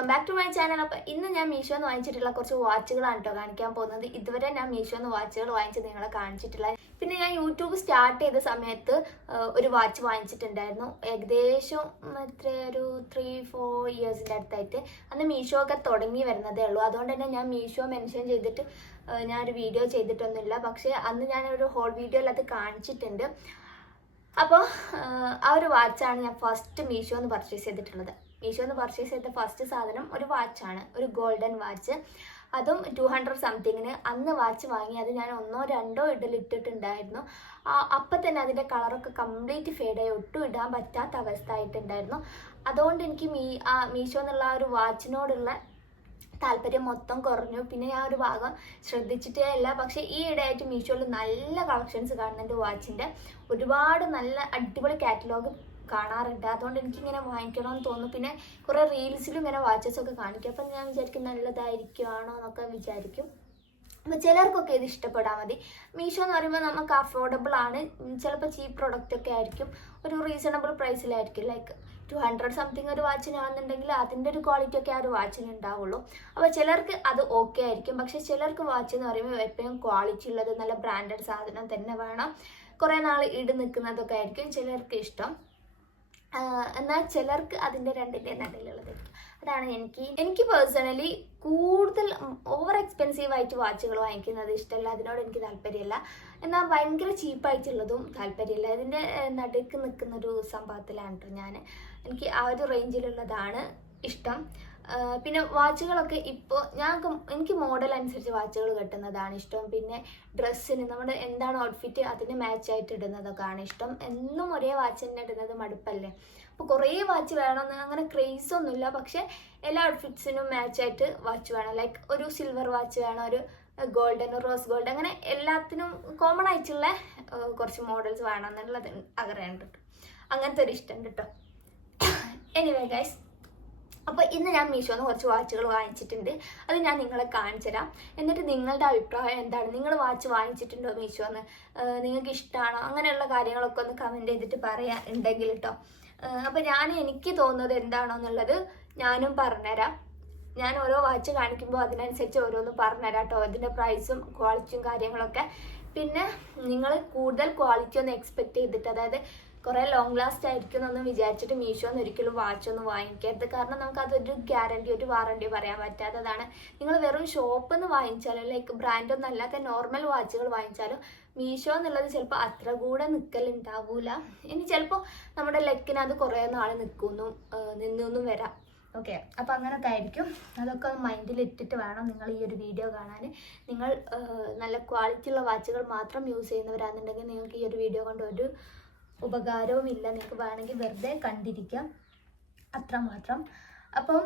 Welcome back to my channel. അപ്പോൾ ഇന്ന് ഞാൻ മീഷോന്ന് വാങ്ങിച്ചിട്ടുള്ള കുറച്ച് വാച്ചുകളാണ് കേട്ടോ കാണിക്കാൻ പോകുന്നത്. ഇതുവരെ ഞാൻ മീഷോന്ന് വാച്ചുകൾ വാങ്ങിച്ച് നിങ്ങളെ കാണിച്ചിട്ടില്ല. പിന്നെ ഞാൻ യൂട്യൂബ് സ്റ്റാർട്ട് ചെയ്ത സമയത്ത് ഒരു വാച്ച് വാങ്ങിച്ചിട്ടുണ്ടായിരുന്നു. ഏകദേശം ഒരു 3-4 ഇയേഴ്സിൻ്റെ അടുത്തായിട്ട്. അന്ന് മീഷോ ഒക്കെ തുടങ്ങി വരുന്നതേ ഉള്ളൂ. അതുകൊണ്ട് തന്നെ ഞാൻ മീഷോ മെൻഷൻ ചെയ്തിട്ട് ഞാനൊരു വീഡിയോ ചെയ്തിട്ടൊന്നുമില്ല. പക്ഷേ അന്ന് ഞാനൊരു ഹോൾ വീഡിയോയിൽ അത് കാണിച്ചിട്ടുണ്ട്. അപ്പോൾ ആ ഒരു വാച്ചാണ് ഞാൻ ഫസ്റ്റ് മീഷോന്ന് പർച്ചേസ് ചെയ്തിട്ടുള്ളത്. മീഷോന്ന് പർച്ചേസ് ചെയ്ത ഫസ്റ്റ് സാധനം ഒരു വാച്ചാണ്, ഒരു ഗോൾഡൻ വാച്ച്. അതും 200 സംതിങ്ങിന് അന്ന് വാച്ച് വാങ്ങി. അത് ഞാൻ 1-2 ഇട്ടിട്ടുണ്ടായിരുന്നു. അപ്പം തന്നെ അതിൻ്റെ കളറൊക്കെ കംപ്ലീറ്റ് ഫേഡായി, ഒട്ടും ഇടാൻ പറ്റാത്ത അവസ്ഥ ആയിട്ടുണ്ടായിരുന്നു. അതുകൊണ്ട് എനിക്ക് മീഷോ എന്നുള്ള ആ ഒരു വാച്ചിനോടുള്ള താല്പര്യം മൊത്തം കുറഞ്ഞു. പിന്നെ ഞാൻ ഒരു ഭാഗം ശ്രദ്ധിച്ചിട്ടേ ഇല്ല. പക്ഷേ ഈ ഇടയായിട്ട് മീഷോയിൽ നല്ല കളക്ഷൻസ് കാണുന്നുണ്ട് വാച്ചിൻ്റെ. ഒരുപാട് നല്ല അടിപൊളി കാറ്റലോഗ് കാണാറുണ്ട്. അതുകൊണ്ട് എനിക്കിങ്ങനെ വാങ്ങിക്കണമെന്ന് തോന്നുന്നു. പിന്നെ കുറേ റീൽസിലും ഇങ്ങനെ വാച്ചസൊക്കെ കാണിക്കും. അപ്പം ഞാൻ വിചാരിക്കും നല്ലതായിരിക്കുവാണോ എന്നൊക്കെ വിചാരിക്കും. അപ്പോൾ ചിലർക്കൊക്കെ ഇത് ഇഷ്ടപ്പെടാൻ മതി. മീഷോ എന്ന് പറയുമ്പോൾ നമുക്ക് അഫോർഡബിൾ ആണ്. ചിലപ്പോൾ ചീപ്പ് പ്രൊഡക്റ്റ് ഒക്കെ ആയിരിക്കും, ഒരു റീസണബിൾ പ്രൈസിലായിരിക്കും. ലൈക്ക് 200 സംതിങ് ഒരു വാച്ചിനാണെന്നുണ്ടെങ്കിൽ അതിൻ്റെ ഒരു ക്വാളിറ്റി ഒക്കെ ആ ഒരു വാച്ചിന് ഉണ്ടാവുള്ളൂ. അപ്പോൾ ചിലർക്ക് അത് ഓക്കെ ആയിരിക്കും. പക്ഷേ ചിലർക്ക് വാച്ച് എന്ന് പറയുമ്പോൾ എപ്പോഴും ക്വാളിറ്റി ഉള്ളത് നല്ല ബ്രാൻഡഡ് സാധനം തന്നെ വേണം, കുറേ നാൾ ഇട് നിൽക്കുന്നതൊക്കെ ആയിരിക്കും ചിലർക്ക് ഇഷ്ടം. എന്നാൽ ചിലർക്ക് അതിൻ്റെ രണ്ടിൻ്റെ നടുവിലുള്ളതായിരിക്കും. അതാണ് എനിക്ക് പേഴ്സണലി കൂടുതൽ ഓവർ എക്സ്പെൻസീവ് ആയിട്ട് വാച്ചുകൾ വാങ്ങിക്കുന്നത് ഇഷ്ടമല്ല. അതിനോട് എനിക്ക് താല്പര്യമില്ല. എന്നാൽ ഭയങ്കര ചീപ്പായിട്ടുള്ളതും താല്പര്യമില്ല. ഇതിൻ്റെ നടുക്ക് നിൽക്കുന്നൊരു സംഭവത്തിലാണ് കേട്ടോ എനിക്ക് ആ ഒരു റേഞ്ചിലുള്ളതാണ് ഇഷ്ടം. പിന്നെ വാച്ചുകളൊക്കെ ഇപ്പോൾ എനിക്ക് മോഡൽ അനുസരിച്ച് വാച്ചുകൾ കെട്ടുന്നതാണ് ഇഷ്ടം. പിന്നെ ഡ്രസ്സിന് നമ്മുടെ എന്താണ് ഔട്ട്ഫിറ്റ് അതിന് മാച്ചായിട്ട് ഇടുന്നതൊക്കെയാണ് ഇഷ്ടം. എന്നും ഒരേ വാച്ച് തന്നെ ഇടുന്നത് മടുപ്പല്ലേ. അപ്പോൾ കുറേ വാച്ച് വേണമെന്ന് അങ്ങനെ ക്രേസ് ഒന്നുമില്ല. പക്ഷേ എല്ലാ ഔട്ട്ഫിറ്റ്സിനും മാച്ചായിട്ട് വാച്ച് വേണം. ലൈക്ക് ഒരു സിൽവർ വാച്ച് വേണം, ഒരു ഗോൾഡൻ, റോസ് ഗോൾഡ്, അങ്ങനെ എല്ലാത്തിനും കോമൺ ആയിട്ടുള്ള കുറച്ച് മോഡൽസ് വേണം എന്നുള്ളത് ആഗ്രഹമുണ്ട് കേട്ടോ. അങ്ങനത്തെ ഒരു ഇഷ്ടമുണ്ട് കേട്ടോ. എനിവേ ഗൈസ്, അപ്പോൾ ഇന്ന് ഞാൻ മീഷോന്ന് കുറച്ച് വാച്ചുകൾ വാങ്ങിച്ചിട്ടുണ്ട്. അത് ഞാൻ നിങ്ങളെ കാണിച്ചു തരാം. എന്നിട്ട് നിങ്ങളുടെ അഭിപ്രായം എന്താണ്, നിങ്ങൾ വാച്ച് വാങ്ങിച്ചിട്ടുണ്ടോ മീഷോന്ന്, നിങ്ങൾക്ക് ഇഷ്ടമാണോ, അങ്ങനെയുള്ള കാര്യങ്ങളൊക്കെ ഒന്ന് കമൻറ്റ് ചെയ്തിട്ട് പറയാൻ ഉണ്ടെങ്കിൽ കേട്ടോ. അപ്പോൾ എനിക്ക് തോന്നുന്നത് എന്താണോ എന്നുള്ളത് ഞാനും പറഞ്ഞുതരാം. ഞാൻ ഓരോ വാച്ച് കാണിക്കുമ്പോൾ അതിനനുസരിച്ച് ഓരോന്ന് പറഞ്ഞുതരാം കേട്ടോ, അതിൻ്റെ പ്രൈസും ക്വാളിറ്റിയും കാര്യങ്ങളൊക്കെ. പിന്നെ നിങ്ങൾ കൂടുതൽ ക്വാളിറ്റി ഒന്ന് എക്സ്പെക്റ്റ് ചെയ്തിട്ട്, അതായത് കുറേ ലോങ് ലാസ്റ്റ് ആയിരിക്കും എന്നൊന്നും വിചാരിച്ചിട്ട് മീഷോന്ന് ഒരിക്കലും വാച്ചൊന്നും വാങ്ങിക്കരുത്. കാരണം നമുക്കതൊരു ഗ്യാരണ്ടി, ഒരു വാറണ്ടിയോ പറയാൻ പറ്റാത്തതാണ്. നിങ്ങൾ വെറും ഷോപ്പിൽ നിന്ന് വാങ്ങിച്ചാലും ലൈക്ക് ബ്രാൻഡൊന്നും അല്ലാത്ത നോർമൽ വാച്ചുകൾ വാങ്ങിച്ചാലും മീഷോ എന്നുള്ളത് ചിലപ്പോൾ അത്ര കൂടെ നിൽക്കലുണ്ടാവൂല. ഇനി ചിലപ്പോൾ നമ്മുടെ ലെക്കിന് അത് കുറേ നാൾ നിന്നൊന്നും വരാം. ഓക്കെ, അപ്പോൾ അങ്ങനത്തെ ആയിരിക്കും. അതൊക്കെ മൈൻഡിൽ ഇട്ടിട്ട് വേണം നിങ്ങൾ ഈ ഒരു വീഡിയോ കാണാൻ. നിങ്ങൾ നല്ല ക്വാളിറ്റി ഉള്ള വാച്ചുകൾ മാത്രം യൂസ് ചെയ്യുന്നവരാണെന്നുണ്ടെങ്കിൽ നിങ്ങൾക്ക് ഈ ഒരു വീഡിയോ കൊണ്ട് ഒരു ഉപകാരവും ഇല്ല. നിങ്ങൾക്ക് വേണമെങ്കിൽ വെറുതെ കണ്ടിരിക്കാം, അത്രമാത്രം. അപ്പം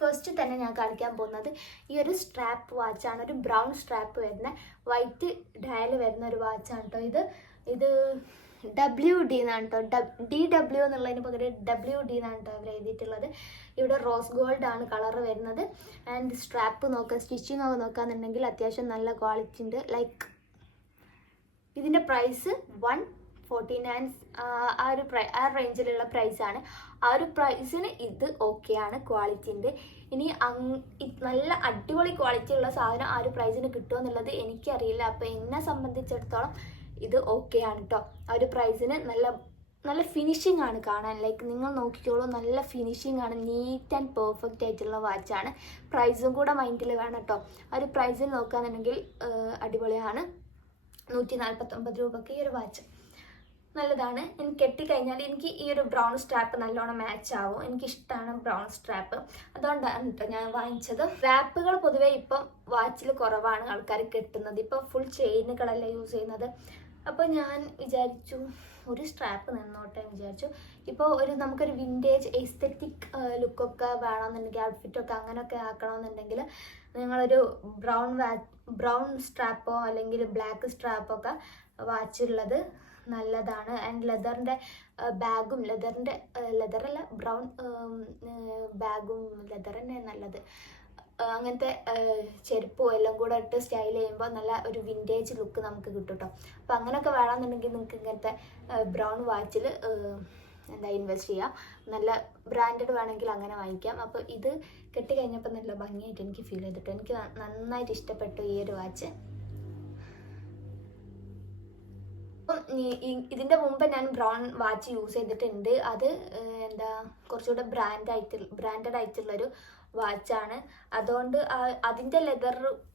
ഫസ്റ്റ് തന്നെ ഞാൻ കാണിക്കാൻ പോകുന്നത് ഈ ഒരു സ്ട്രാപ്പ് വാച്ചാണ്. ഒരു ബ്രൗൺ സ്ട്രാപ്പ് വരുന്ന വൈറ്റ് ഡയൽ വരുന്ന ഒരു വാച്ചാണ് കേട്ടോ. ഇത് WD എന്നാണ് കേട്ടോ. DW എന്നുള്ളതിന് പകരം WD എന്നാണ് കേട്ടോ അവർ എഴുതിയിട്ടുള്ളത്. ഇവിടെ റോസ് ഗോൾഡ് ആണ് കളർ വരുന്നത്. ആൻഡ് സ്ട്രാപ്പ് സ്റ്റിച്ചിങ് നോക്കാന്നുണ്ടെങ്കിൽ അത്യാവശ്യം നല്ല ക്വാളിറ്റി ഉണ്ട്. ലൈക്ക് ഇതിൻ്റെ പ്രൈസ് 149 ആ റേഞ്ചിലുള്ള പ്രൈസാണ്. ആ ഒരു പ്രൈസിന് ഇത് ഓക്കെയാണ്, ക്വാളിറ്റി ഉണ്ട്. ഇനി നല്ല അടിപൊളി ക്വാളിറ്റി ഉള്ള സാധനം ആ ഒരു പ്രൈസിന് കിട്ടുമോ എന്നുള്ളത് എനിക്കറിയില്ല. അപ്പോൾ എന്നെ സംബന്ധിച്ചിടത്തോളം ഇത് ഓക്കെയാണ് കേട്ടോ. ആ ഒരു പ്രൈസിന് നല്ല ഫിനിഷിംഗ് ആണ് കാണാൻ. ലൈക്ക് നിങ്ങൾ നോക്കിക്കോളൂ, നല്ല ഫിനിഷിംഗ് ആണ്, നീറ്റ് ആൻഡ് പെർഫെക്റ്റ് ആയിട്ടുള്ള വാച്ചാണ്. പ്രൈസും കൂടെ മൈൻഡിൽ വേണം കേട്ടോ. ആ ഒരു പ്രൈസിൽ നോക്കുകയാണെന്നുണ്ടെങ്കിൽ അടിപൊളിയാണ്. 149 രൂപയ്ക്ക് ഈ ഒരു വാച്ച് നല്ലതാണ്. എനിക്ക് കെട്ടിക്കഴിഞ്ഞാൽ എനിക്ക് ഈ ഒരു ബ്രൗൺ സ്ട്രാപ്പ് നല്ലോണം മാച്ച് ആവും. എനിക്കിഷ്ടമാണ് ബ്രൗൺ സ്ട്രാപ്പ്, അതുകൊണ്ടാണ് കേട്ടോ ഞാൻ വാങ്ങിച്ചത്. സ്ട്രാപ്പുകൾ പൊതുവേ ഇപ്പം വാച്ചിൽ കുറവാണ് ആൾക്കാർ കെട്ടുന്നത്. ഇപ്പം ഫുൾ ചെയിനുകളല്ല യൂസ് ചെയ്യുന്നത്. അപ്പോൾ ഞാൻ വിചാരിച്ചു ഒരു സ്ട്രാപ്പ് നിന്നോട്ടെ വിചാരിച്ചു. ഇപ്പോൾ നമുക്കൊരു വിൻറ്റേജ് എസ്തെറ്റിക് ലുക്കൊക്കെ വേണമെന്നുണ്ടെങ്കിൽ, ഔട്ട്ഫിറ്റൊക്കെ അങ്ങനെയൊക്കെ ആക്കണമെന്നുണ്ടെങ്കിൽ നിങ്ങളൊരു ബ്രൗൺ സ്ട്രാപ്പോ അല്ലെങ്കിൽ ബ്ലാക്ക് സ്ട്രാപ്പൊക്കെ വാച്ചുള്ളത് നല്ലതാണ്. ആൻഡ് ലെതറിൻ്റെ ബാഗും ലെതറല്ല ബ്രൗൺ ബാഗും ലെതർ തന്നെ നല്ലത്. അങ്ങനത്തെ ചെരുപ്പും എല്ലാം കൂടെ ഇട്ട് സ്റ്റൈൽ ചെയ്യുമ്പോൾ നല്ല ഒരു വിൻറ്റേജ് ലുക്ക് നമുക്ക് കിട്ടും കേട്ടോ. അപ്പോൾ അങ്ങനെയൊക്കെ വേണമെന്നുണ്ടെങ്കിൽ നിങ്ങൾക്ക് ഇങ്ങനത്തെ ബ്രൗൺ വാച്ചിൽ എന്താ ഇൻവെസ്റ്റ് ചെയ്യാം. നല്ല ബ്രാൻഡഡ് വേണമെങ്കിൽ അങ്ങനെ വാങ്ങിക്കാം. അപ്പോൾ ഇത് കെട്ടി കഴിഞ്ഞപ്പോൾ നല്ല ഭംഗിയായിട്ട് എനിക്ക് ഫീൽ ചെയ്തിട്ട് എനിക്ക് നന്നായിട്ട് ഇഷ്ടപ്പെട്ടു ഈ ഒരു വാച്ച്. അപ്പം ഇതിൻ്റെ മുമ്പ് ഞാൻ ബ്രൗൺ വാച്ച് യൂസ് ചെയ്തിട്ടുണ്ട്. അത് എന്താ കുറച്ചുകൂടെ ബ്രാൻഡഡ് ആയിട്ടുള്ളൊരു വാച്ചാണ്. അതുകൊണ്ട്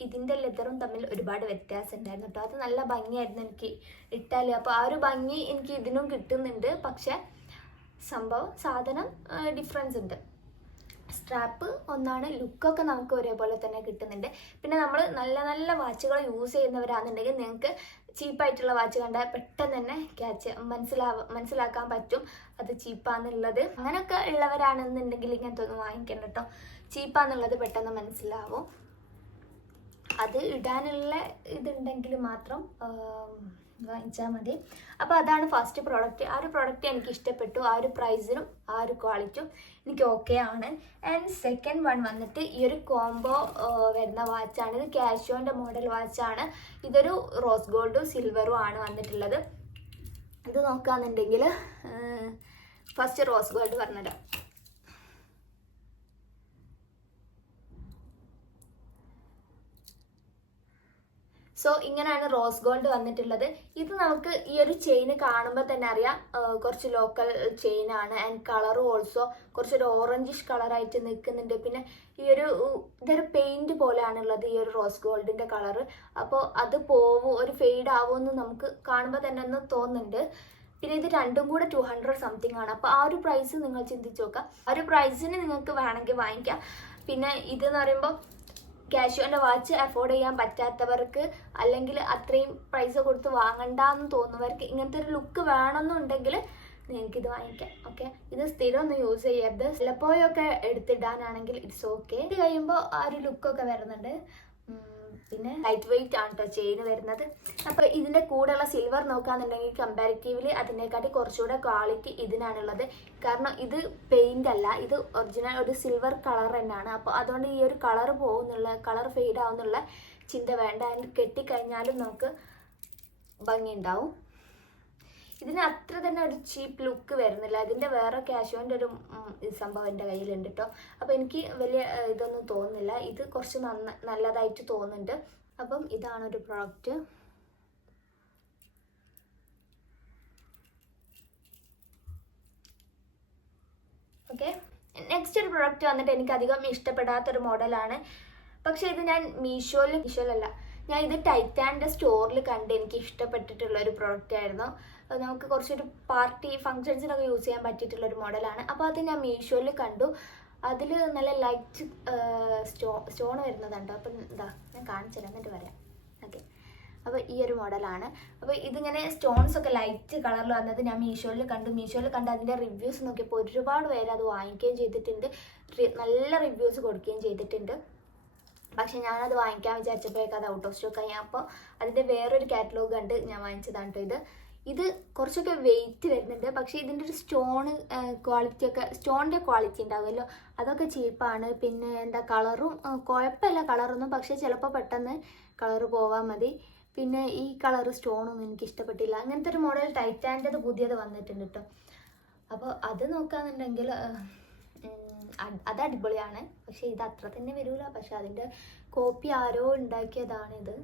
ഇതിൻ്റെ ലെതറും തമ്മിൽ ഒരുപാട് വ്യത്യാസം ഉണ്ടായിരുന്നു കേട്ടോ. അത് നല്ല ഭംഗിയായിരുന്നു എനിക്ക് ഇട്ടാൽ. അപ്പോൾ ആ ഒരു ഭംഗി എനിക്ക് ഇതിനും കിട്ടുന്നുണ്ട്. പക്ഷെ സാധനം ഡിഫറൻസ് ഉണ്ട്. സ്ട്രാപ്പ് ഒന്നാണ്, ലുക്കൊക്കെ നമുക്ക് ഒരേപോലെ തന്നെ കിട്ടുന്നുണ്ട്. പിന്നെ നമ്മൾ നല്ല നല്ല വാച്ചുകൾ യൂസ് ചെയ്യുന്നവരാണെന്നുണ്ടെങ്കിൽ നിങ്ങൾക്ക് ചീപ്പായിട്ടുള്ള വാച്ച് കണ്ടാൽ പെട്ടെന്ന് തന്നെ മനസ്സിലാക്കാൻ പറ്റും അത് ചീപ്പാന്നുള്ളത്. അങ്ങനെയൊക്കെ ഉള്ളവരാണെന്നുണ്ടെങ്കിൽ ഇങ്ങനത്തെ ഒന്നും വാങ്ങിക്കണം കേട്ടോ. ചീപ്പാന്നുള്ളത് പെട്ടെന്ന് മനസ്സിലാവും. അത് ഇടാനുള്ള ഇതുണ്ടെങ്കിൽ മാത്രം വാങ്ങിച്ചാൽ മതി. അപ്പോൾ അതാണ് ഫസ്റ്റ് പ്രോഡക്റ്റ്. ആ ഒരു പ്രോഡക്റ്റ് എനിക്ക് ഇഷ്ടപ്പെട്ടു. ആ ഒരു പ്രൈസിനും ആ ഒരു ക്വാളിറ്റിയും എനിക്ക് ഓക്കെ ആണ്. ആൻഡ് സെക്കൻഡ് വൺ വന്നിട്ട് ഈ ഒരു കോംബോ വരുന്ന വാച്ചാണ്. ഇത് കാഷ്യോൻ്റെ മോഡൽ വാച്ചാണ്. ഇതൊരു റോസ് ഗോൾഡും സിൽവറും ആണ് വന്നിട്ടുള്ളത്. ഇത് നോക്കുകയാണെന്നുണ്ടെങ്കിൽ ഫസ്റ്റ് റോസ് ഗോൾഡ് പറഞ്ഞിടാം. സോ ഇങ്ങനെയാണ് റോസ് ഗോൾഡ് വന്നിട്ടുള്ളത്. ഇത് നമുക്ക് ഈ ഒരു ചെയിന് കാണുമ്പോൾ തന്നെ അറിയാം കുറച്ച് ലോക്കൽ ചെയിനാണ്. ആൻഡ് കളറും ഓൾസോ കുറച്ചൊരു ഓറഞ്ചിഷ് കളറായിട്ട് നിൽക്കുന്നുണ്ട്. പിന്നെ ഇതൊരു പെയിൻറ് പോലെയാണുള്ളത് ഈ ഒരു റോസ് ഗോൾഡിൻ്റെ കളറ്. അപ്പോൾ അത് ഒരു ഫെയ്ഡ് ആവുമെന്ന് നമുക്ക് കാണുമ്പോൾ തന്നെ ഒന്ന് തോന്നുന്നുണ്ട്. പിന്നെ ഇത് രണ്ടും കൂടെ 200 സംതിങ് ആണ്. അപ്പോൾ ആ ഒരു പ്രൈസ് നിങ്ങൾ ചിന്തിച്ച് നോക്കുക. ആ ഒരു പ്രൈസിന് നിങ്ങൾക്ക് വേണമെങ്കിൽ വാങ്ങിക്കാം. പിന്നെ ഇതെന്ന് പറയുമ്പോൾ കാഷ്യോൻ്റെ വാച്ച് അഫോർഡ് ചെയ്യാൻ പറ്റാത്തവർക്ക്, അല്ലെങ്കിൽ അത്രയും പൈസ കൊടുത്ത് വാങ്ങണ്ടെന്ന് തോന്നുന്നവർക്ക്, ഇങ്ങനത്തെ ഒരു ലുക്ക് വേണമെന്നുണ്ടെങ്കിൽ നിങ്ങൾക്കിത് വാങ്ങിക്കാം. ഓക്കെ, ഇത് സ്ഥിരം ഒന്നും യൂസ് ചെയ്യരുത്. ചിലപ്പോഴൊക്കെ എടുത്തിടാനാണെങ്കിൽ ഇറ്റ്സ് ഓക്കെ. ഇത് കഴിയുമ്പോൾ ആ ഒരു ലുക്കൊക്കെ വരുന്നുണ്ട്. പിന്നെ ലൈറ്റ് വെയിറ്റ് ആണ് കേട്ടോ ചെയിൻ വരുന്നത്. അപ്പോൾ ഇതിൻ്റെ കൂടെയുള്ള സിൽവർ നോക്കുകയാണെന്നുണ്ടെങ്കിൽ കമ്പാരിറ്റീവ്ലി അതിനെക്കാട്ടി കുറച്ചുകൂടെ ക്വാളിറ്റി ഇതിനാണുള്ളത്. കാരണം ഇത് പെയിൻ്റ് അല്ല, ഇത് ഒറിജിനൽ ഒരു സിൽവർ കളർ തന്നെയാണ്. അപ്പോൾ അതുകൊണ്ട് ഈ ഒരു കളർ ഫെയ്ഡ് ആവുന്നുള്ള ചിന്ത വേണ്ട. അതിന് കെട്ടിക്കഴിഞ്ഞാലും നമുക്ക് ഭംഗി ഉണ്ടാവും. ഇതിന് അത്ര തന്നെ ഒരു ചീപ്പ് ലുക്ക് വരുന്നില്ല. അതിൻ്റെ വേറെ കാഷ്യോൻ്റെ ഒരു സംഭവം എൻ്റെ കയ്യിലുണ്ട് കേട്ടോ. അപ്പോൾ എനിക്ക് വലിയ ഇതൊന്നും തോന്നുന്നില്ല. ഇത് കുറച്ച് നല്ലതായിട്ട് തോന്നുന്നുണ്ട്. അപ്പം ഇതാണ് ഒരു പ്രോഡക്റ്റ്. ഓക്കെ, നെക്സ്റ്റ് ഒരു പ്രോഡക്റ്റ് വന്നിട്ട് എനിക്ക് അധികം ഇഷ്ടപ്പെടാത്തൊരു മോഡലാണ്. പക്ഷേ ഇത് ഞാൻ മീഷോയിലല്ല, ഞാൻ ഇത് ടൈറ്റാൻ്റെ സ്റ്റോറിൽ കണ്ട് എനിക്ക് ഇഷ്ടപ്പെട്ടിട്ടുള്ള ഒരു പ്രോഡക്റ്റ് ആയിരുന്നു. നമുക്ക് കുറച്ചൊരു പാർട്ടി ഫങ്ഷൻസിനൊക്കെ യൂസ് ചെയ്യാൻ പറ്റിയിട്ടുള്ളൊരു മോഡലാണ്. അപ്പോൾ അത് ഞാൻ മീഷോയിൽ കണ്ടു. അതിൽ നല്ല ലൈറ്റ് സ്റ്റോൺ വരുന്നതുണ്ടോ. അപ്പം ഞാൻ കാണിച്ചു തരാം, എന്നിട്ട് പറയാം. ഓക്കെ, അപ്പോൾ ഈ ഒരു മോഡലാണ്. അപ്പോൾ ഇതിങ്ങനെ സ്റ്റോൺസ് ഒക്കെ ലൈറ്റ് കളറിൽ വന്നത് ഞാൻ മീഷോയിൽ കണ്ട് അതിൻ്റെ റിവ്യൂസ് നോക്കിയപ്പോൾ ഒരുപാട് പേര് അത് വാങ്ങിക്കുകയും ചെയ്തിട്ടുണ്ട്. നല്ല റിവ്യൂസ് കൊടുക്കുകയും ചെയ്തിട്ടുണ്ട്. പക്ഷെ ഞാനത് വാങ്ങിക്കാൻ വിചാരിച്ചപ്പോഴേക്കും അത് ഔട്ട് ഓഫ് സ്റ്റോക്ക് ആയി. അപ്പോൾ അതിൻ്റെ വേറൊരു കാറ്റലോഗ് കണ്ട് ഞാൻ വാങ്ങിച്ചതാണ് കേട്ടോ. ഇത് കുറച്ചൊക്കെ വെയിറ്റ് വരുന്നുണ്ട്. പക്ഷേ ഇതിൻ്റെ ഒരു സ്റ്റോണിൻ്റെ ക്വാളിറ്റി ഉണ്ടാവുമല്ലോ, അതൊക്കെ ചീപ്പാണ്. പിന്നെ എന്താ കളറും കുഴപ്പമില്ല കളറൊന്നും, പക്ഷേ ചിലപ്പോൾ പെട്ടെന്ന് കളറ് പോവാൻ മതി. പിന്നെ ഈ കളറ് സ്റ്റോണൊന്നും എനിക്ക് ഇഷ്ടപ്പെട്ടില്ല. അങ്ങനത്തെ ഒരു മോഡൽ ടൈറ്റാൻ്റെത് പുതിയത് വന്നിട്ടുണ്ട് കേട്ടോ. അപ്പോൾ അത് നോക്കുകയാണെന്നുണ്ടെങ്കിൽ അത് അടിപൊളിയാണ്. പക്ഷേ ഇത് അത്ര തന്നെ വരില്ല. പക്ഷെ അതിൻ്റെ കോപ്പി ആരോ ഉണ്ടാക്കിയതാണിത്.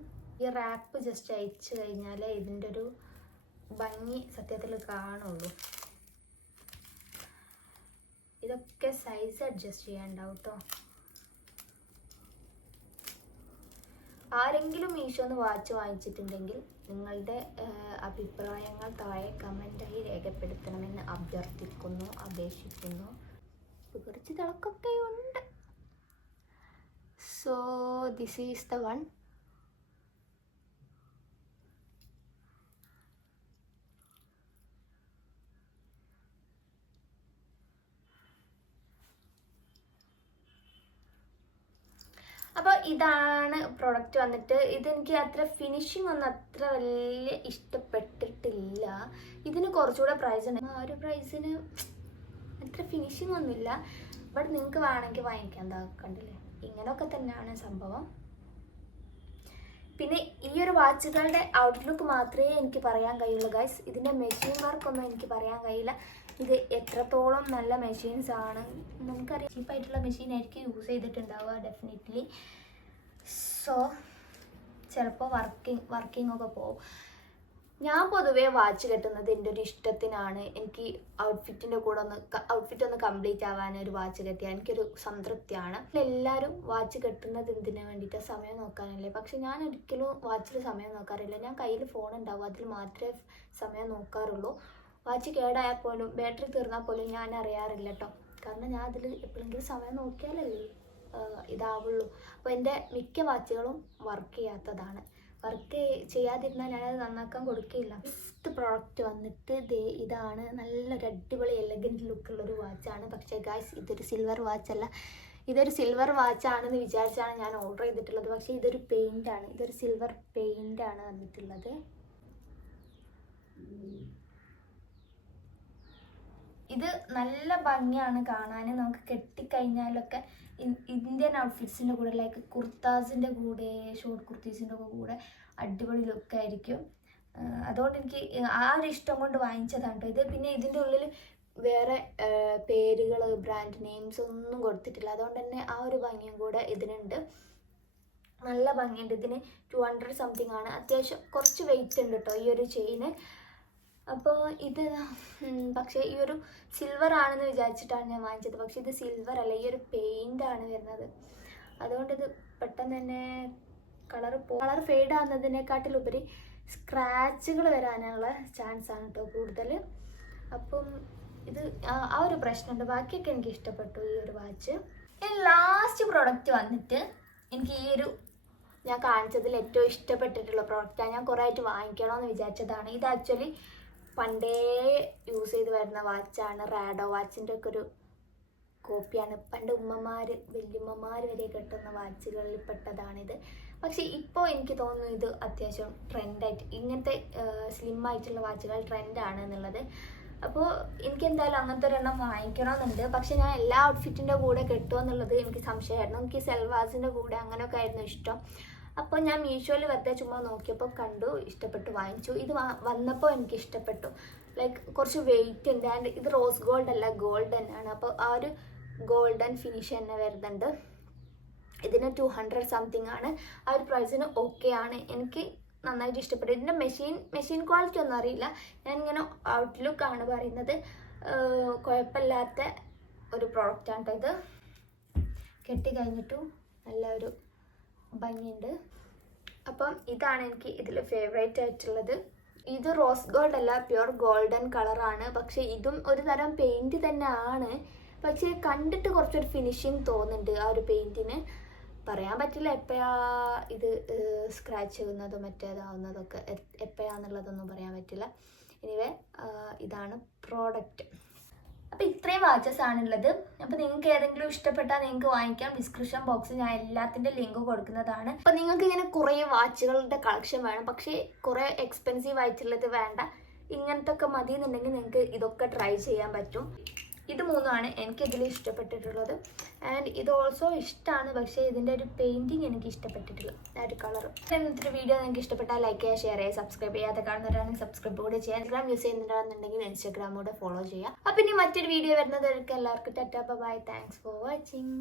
ഈ റാപ്പ് ജസ്റ്റ് അയച്ചു കഴിഞ്ഞാൽ ഇതിൻ്റെ ഒരു ഭംഗി സത്യത്തിൽ കാണുള്ളൂ. ഇതൊക്കെ സൈസ് അഡ്ജസ്റ്റ് ചെയ്യാനുണ്ടാവും കേട്ടോ. ആരെങ്കിലും മീഷോന്ന് വാച്ച് വാങ്ങിച്ചിട്ടുണ്ടെങ്കിൽ നിങ്ങളുടെ അഭിപ്രായങ്ങൾ താഴെ കമൻ്റായി രേഖപ്പെടുത്തണമെന്ന് അപേക്ഷിക്കുന്നു. കുറച്ച് തിളക്കൊക്കെ ഉണ്ട്. So this is the one. അപ്പോൾ ഇതാണ് പ്രൊഡക്റ്റ് വന്നിട്ട്. ഇതെനിക്ക് അത്ര ഫിനിഷിംഗ് ഒന്നും അത്ര വലിയ ഇഷ്ടപ്പെട്ടിട്ടില്ല. ഇതിന് കുറച്ചുകൂടെ പ്രൈസ് ഉണ്ട്. ആ ഒരു പ്രൈസിന് അത്ര ഫിനിഷിംഗ് ഒന്നുമില്ല. ബട്ട് നിങ്ങൾക്ക് വേണമെങ്കിൽ വാങ്ങിക്കാം. എന്താ കണ്ടില്ലേ, ഇങ്ങനെയൊക്കെ തന്നെയാണ് സംഭവം. പിന്നെ ഈ ഒരു വാച്ചുകളുടെ ഔട്ട്ലുക്ക് മാത്രമേ എനിക്ക് പറയാൻ കഴിയുള്ളൂ ഗൈസ്. ഇതിൻ്റെ മെഷീൻ വർക്കൊന്നും എനിക്ക് പറയാൻ കഴിയില്ല. ഇത് എത്രത്തോളം നല്ല മെഷീൻസ് ആണ് നമുക്കറിയാം. ചീപ്പായിട്ടുള്ള മെഷീൻ ആയിരിക്കും യൂസ് ചെയ്തിട്ടുണ്ടാവുക ഡെഫിനറ്റ്ലി. സോ ചിലപ്പോൾ വർക്കിംഗ് ഒക്കെ പോകും. ഞാൻ പൊതുവേ വാച്ച് കെട്ടുന്നത് എൻ്റെ ഒരു ഇഷ്ടത്തിനാണ്. എനിക്ക് ഔട്ട്ഫിറ്റ് ഒന്ന് കംപ്ലീറ്റ് ആവാൻ ഒരു വാച്ച് കെട്ടിയാൽ എനിക്കൊരു സംതൃപ്തിയാണ്. എല്ലാവരും വാച്ച് കെട്ടുന്നത് എന്തിനു വേണ്ടിയിട്ട്? സമയം നോക്കാനല്ലേ. പക്ഷെ ഞാൻ ഒരിക്കലും വാച്ചിൽ സമയം നോക്കാറില്ല. ഞാൻ കയ്യിൽ ഫോൺ ഉണ്ടാവും, അതിൽ മാത്രമേ സമയം നോക്കാറുള്ളൂ. വാച്ച് കേടായാൽ പോലും ബാറ്ററി തീർന്നാൽ പോലും ഞാൻ അറിയാറില്ല കേട്ടോ. കാരണം ഞാൻ അതിൽ എപ്പോഴെങ്കിലും സമയം നോക്കിയാലല്ലേ ഇതാവുള്ളൂ. അപ്പോൾ എൻ്റെ മിക്ക വാച്ചുകളും വർക്ക് ചെയ്യാത്തതാണ്. വർക്ക് ചെയ്യാതിരുന്നാൽ ഞാനത് നന്നാക്കാൻ കൊടുക്കുകയില്ല. ഫസ്റ്റ് പ്രോഡക്റ്റ് വന്നിട്ട് ഇതാണ്. നല്ലൊരു അടിപൊളി എലഗൻറ്റ് ലുക്കുള്ളൊരു വാച്ചാണ്. പക്ഷേ ഗായ്സ്, ഇതൊരു സിൽവർ വാച്ചല്ല. ഇതൊരു സിൽവർ വാച്ചാണെന്ന് വിചാരിച്ചാണ് ഞാൻ ഓർഡർ ചെയ്തിട്ടുള്ളത്. പക്ഷേ ഇതൊരു പെയിൻ്റാണ്. ഇതൊരു സിൽവർ പെയിൻ്റാണ് വന്നിട്ടുള്ളത്. ഇത് നല്ല ഭംഗിയാണ് കാണാൻ. നമുക്ക് കെട്ടിക്കഴിഞ്ഞാലൊക്കെ ഇന്ത്യൻ ഔട്ട്ഫിറ്റ്സിൻ്റെ കൂടെ ലൈക്ക് കുർത്താസിൻ്റെ കൂടെ ഷോർട്ട് കുർത്തീസിൻ്റെ ഒക്കെ കൂടെ അടിപൊളി ലുക്കായിരിക്കും. അതുകൊണ്ട് എനിക്ക് ആ ഒരു ഇഷ്ടം കൊണ്ട് വാങ്ങിച്ചതാണ് കേട്ടോ ഇത്. പിന്നെ ഇതിൻ്റെ ഉള്ളിൽ വേറെ പേരുകൾ, ബ്രാൻഡ് നെയിംസ് ഒന്നും കൊടുത്തിട്ടില്ല. അതുകൊണ്ട് തന്നെ ആ ഒരു ഭംഗിയും കൂടെ ഇതിനുണ്ട്. നല്ല ഭംഗിയുണ്ട്. ഇതിന് 200 സംതിങ് ആണ്. അത്യാവശ്യം കുറച്ച് വെയിറ്റ് ഉണ്ട് കേട്ടോ ഈ ഒരു ചെയിന്. അപ്പോൾ ഇത് പക്ഷേ ഈ ഒരു സിൽവർ ആണെന്ന് വിചാരിച്ചിട്ടാണ് ഞാൻ വാങ്ങിച്ചത്. പക്ഷേ ഇത് സിൽവർ അല്ല, ഈ ഒരു പെയിൻ്റാണ് വരുന്നത്. അതുകൊണ്ട് ഇത് പെട്ടെന്ന് തന്നെ കളർ ഫെയ്ഡ് ആകുന്നതിനെക്കാട്ടിലുപരി സ്ക്രാച്ചുകൾ വരാനുള്ള ചാൻസ് ആണ് കേട്ടോ കൂടുതൽ. അപ്പം ഇത് ആ ഒരു പ്രശ്നമുണ്ട്. ബാക്കിയൊക്കെ എനിക്ക് ഇഷ്ടപ്പെട്ടു ഈ ഒരു വാച്ച്. ലാസ്റ്റ് പ്രോഡക്റ്റ് വന്നിട്ട് എനിക്ക് ഈ ഒരു ഞാൻ കാണിച്ചതിൽ ഏറ്റവും ഇഷ്ടപ്പെട്ടിട്ടുള്ള പ്രോഡക്റ്റാണ്. ഞാൻ കുറേ ആയിട്ട് വാങ്ങിക്കണമെന്ന് വിചാരിച്ചതാണ്. ഇത് ആക്ച്വലി പണ്ടേ യൂസ് ചെയ്ത് വരുന്ന വാച്ചാണ്. റാഡോ വാച്ചിൻ്റെ ഒക്കെ ഒരു കോപ്പിയാണ്. പണ്ട് വല്യമ്മമാർ വരെ കെട്ടുന്ന വാച്ചുകളിൽ പെട്ടതാണിത്. പക്ഷേ ഇപ്പോൾ എനിക്ക് തോന്നുന്നു ഇത് അത്യാവശ്യം ട്രെൻഡായിട്ട്, ഇങ്ങനത്തെ സ്ലിം ആയിട്ടുള്ള വാച്ചുകൾ ട്രെൻഡാണ് എന്നുള്ളത്. അപ്പോൾ എനിക്ക് എന്തായാലും അങ്ങനത്തെ ഒരെണ്ണം വാങ്ങിക്കണമെന്നുണ്ട്. പക്ഷെ ഞാൻ എല്ലാ ഔട്ട്ഫിറ്റിൻ്റെ കൂടെ കെട്ടുമോ എന്നുള്ളത് എനിക്ക് സംശയമായിരുന്നു. എനിക്ക് സെൽവാസിൻ്റെ കൂടെ അങ്ങനെയൊക്കെ ആയിരുന്നു ഇഷ്ടം. അപ്പോൾ ഞാൻ മീഷോയിൽ വെറുതെ ചുമ്മാ നോക്കിയപ്പോൾ കണ്ടു, ഇഷ്ടപ്പെട്ടു, വാങ്ങിച്ചു. ഇത് വന്നപ്പോൾ എനിക്ക് ഇഷ്ടപ്പെട്ടു. ലൈക്ക് കുറച്ച് വെയിറ്റ് ഉണ്ട്. ആൻഡ് ഇത് റോസ് ഗോൾഡ് അല്ല, ഗോൾഡ് തന്നെയാണ്. അപ്പോൾ ആ ഒരു ഗോൾഡൻ ഫിനിഷ് തന്നെ വരുന്നുണ്ട്. ഇതിന് 200 സംതിങ് ആണ്. ആ ഒരു പ്രൈസിന് ഓക്കെ ആണ്. എനിക്ക് നന്നായിട്ട് ഇഷ്ടപ്പെട്ടു. ഇതിൻ്റെ മെഷീൻ ക്വാളിറ്റി ഒന്നും അറിയില്ല. ഞാനിങ്ങനെ ഔട്ട്ലുക്കാണ് പറയുന്നത്. കുഴപ്പമില്ലാത്ത ഒരു പ്രോഡക്റ്റാണ് കേട്ടോ ഇത്. കെട്ടിക്കഴിഞ്ഞിട്ടും നല്ല ഒരു ഭംഗിയുണ്ട്. അപ്പം ഇതാണ് എനിക്ക് ഇതിൽ ഫേവറേറ്റ് ആയിട്ടുള്ളത്. ഇത് റോസ് ഗോൾഡ് അല്ല, പ്യുർ ഗോൾഡൻ കളറാണ്. പക്ഷേ ഇതും ഒരു തരം പെയിൻറ്റ് തന്നെ ആണ്. പക്ഷേ കണ്ടിട്ട് കുറച്ചൊരു ഫിനിഷിങ് തോന്നുന്നുണ്ട് ആ ഒരു പെയിൻറ്റിന്. പറയാൻ പറ്റില്ല എപ്പോഴാ ഇത് സ്ക്രാച്ച് ചെയ്യുന്നതും മറ്റേതാവുന്നതൊക്കെ എപ്പോഴാന്നുള്ളതൊന്നും പറയാൻ പറ്റില്ല. എനിവേ ഇതാണ് പ്രോഡക്റ്റ്. അപ്പോൾ ഇത്രയും വാച്ചസ് ആണുള്ളത്. അപ്പോൾ നിങ്ങൾക്ക് ഏതെങ്കിലും ഇഷ്ടപ്പെട്ടാൽ നിങ്ങൾക്ക് വാങ്ങിക്കാം. ഡിസ്ക്രിപ്ഷൻ ബോക്സിൽ ഞാൻ എല്ലാത്തിൻ്റെ ലിങ്ക് കൊടുക്കുന്നതാണ്. അപ്പോൾ നിങ്ങൾക്ക് ഇങ്ങനെ കുറേ വാച്ചുകളുടെ കളക്ഷൻ വേണം, പക്ഷേ കുറേ എക്സ്പെൻസീവ് ആയിട്ടുള്ളത് വേണ്ട, ഇങ്ങനത്തെ ഒക്കെ മതി എന്നുണ്ടെങ്കിൽ നിങ്ങൾക്ക് ഇതൊക്കെ ട്രൈ ചെയ്യാൻ പറ്റും. ഇത് മൂന്നുമാണ് എനിക്കിതിൽ ഇഷ്ടപ്പെട്ടിട്ടുള്ളത്. ആൻഡ് ഇത് ഓൾസോ ഇഷ്ടമാണ്. പക്ഷേ ഇതിൻ്റെ ഒരു പെയിൻറ്റിങ് എനിക്ക് ഇഷ്ടപ്പെട്ടിട്ടില്ല, ആ ഒരു കളർ. ഇന്നത്തെ വീഡിയോ നിങ്ങൾക്ക് ഇഷ്ടപ്പെട്ടാൽ ലൈക്ക് ചെയ്യുക, ഷെയർ ചെയ്യുക, സബ്സ്ക്രൈബ് ചെയ്യാതെ കാണുന്നവരാണെങ്കിൽ സബ്സ്ക്രൈബ് കൂടെ ചെയ്യുക. ഇൻസ്റ്റാഗ്രാം യൂസ് ചെയ്യുന്നുണ്ടെന്നുണ്ടെങ്കിൽ ഇൻസ്റ്റാഗ്രാം കൂടെ ഫോളോ ചെയ്യുക. അപ്പോൾ ഇനി മറ്റൊരു വീഡിയോ വരുന്നത് എല്ലാവർക്കും tata bye. Thanks for watching.